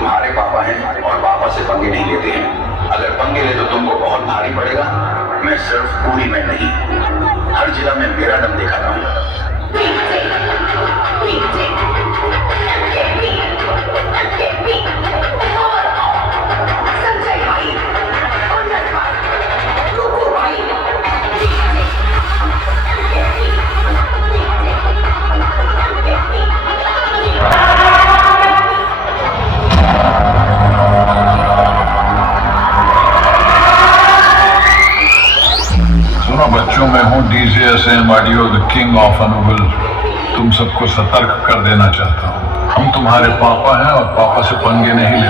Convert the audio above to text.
तुम्हारे पापा हैं और पापा से पंगे नहीं लेते हैं। अगर पंगे ले तो तुमको बहुत भारी पड़ेगा। मैं सिर्फ पूरी में नहीं, हर जिला में मेरा दम दिखाता हूँ। सुनो बच्चों, मैं हूँ DJ SM audio, the king of अनोबल। तुम सबको सतर्क कर देना चाहता हूँ। हम तुम्हारे पापा हैं और पापा से पंगे नहीं लेते।